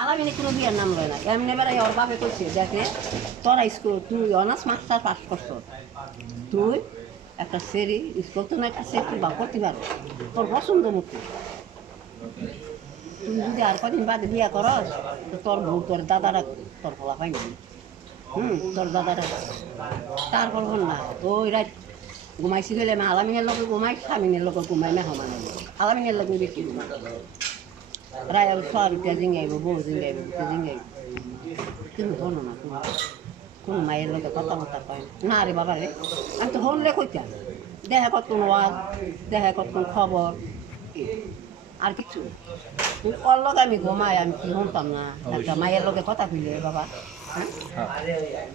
আলামিনে কোনো বিয়ের নাম লয় না এমনি বেড়াই ওর বাপে কইছে দেখে তোরা স্কুল তুই অনার্স মাস্টার পাস করছ তুই একটা সেরি স্কুল তো না একটা সেরি বা করতে পারো তোর পছন্দ মতো তুই যদি আর কদিন বাদে বিয়া করস তো তোর বউ তোর দাদারা তোর ফলা পাইনি তোর দাদারা তারপর বল না ওই রাত ঘুমাইছি গেলে আমি আলামিনের লোকে ঘুমাই স্বামীনের লোকে ঘুমাই মেহমানের লোক আলামিনের লোকে বেশি ঘুমাই রায় সরটা জিঙ্গাইব বউ জিঙ্গাইব জিঙ্গাইব কিন্তু শোনো না কোনো মায়ের লোকে কথা কথা কয় না রে বাবা রে আমি তো হনলে কইতাম দেখা কত ওয়াজ দেখা কত খবর আর কিছু ওর লোক আমি ঘুমাই আমি কি শুনতাম না একটা মায়ের লোকে কথা কইলে বাবা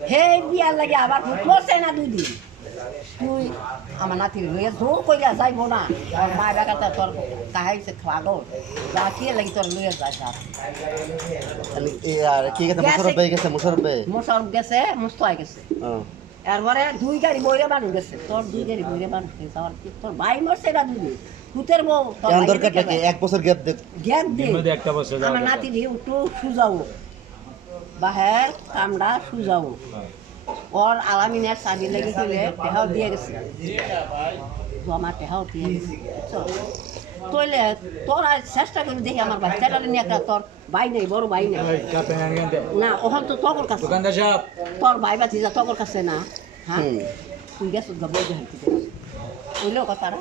হে বিয়ার লাগে আবার মরছে না দুদিন তুই আমার নাতির লইয়া জোর কইয়া যাইব না তোর মা বেকারটা তোর কাহাইছে খাগো যা কি লাগি তোর লইয়া যাই আর কি গেছে মোশারফ গেছে মুস্তাই গেছে এরপরে 2 গাড়ি বইরে বানু গেছে তোর 2 গাড়ি বইরে বানু যাওয়ার তোর ভাই মরছে না দুদিন ভূতের বউ তোর দরকার নাকি 1 বছর গ্যাপ দে একটা বছর আমার নাতি দিয়ে একটু সুজাও বাহের কামড়া সুজাও ওর আলামিনের চাবি লেগে গেলে টেহাও দিয়ে গেছে আমার টেহাও দিয়ে গেছে তইলে তোর আর চেষ্টা করে দেখি আমার বাচ্চাটা নিয়ে একটা তোর ভাই নেই বড় ভাই নেই না ওখান তো তকর কাছে তোর ভাই বাচ্চা তকর কাছে না হ্যাঁ তুই গেছ বই ওইলেও কথাটা